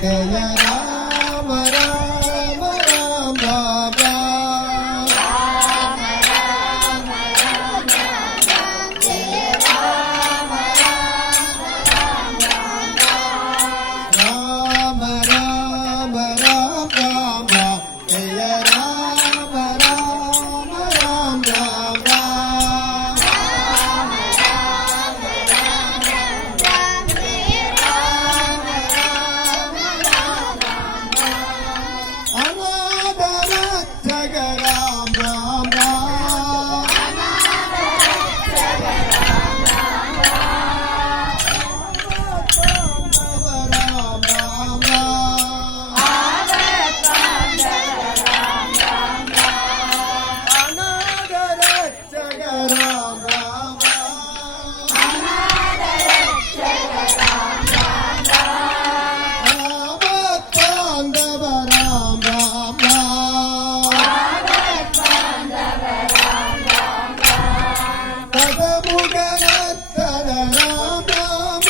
ಜಯ ರಾಮ ರಾಮ ರಾಮ ರಾಮ ರಾಮ ರಾಮ ರಾಮ ರಾಮ ಜಯ ರಾಮ ರಾಮ ರಾಮ ರಾಮ ಅನಾಥ ರಕ್ಷಕ ರಾಮ ರಾಮ ರಾಮ ರಾಮ ಅನಾಥ ರಕ್ಷಕ ರಾಮ ರಾಮ ಆಪತ್ಬಾಂಧವ ರಾಮ ರಾಮ ಪದಮುಖನತ್ತದ ರಾಮ ರಾಮ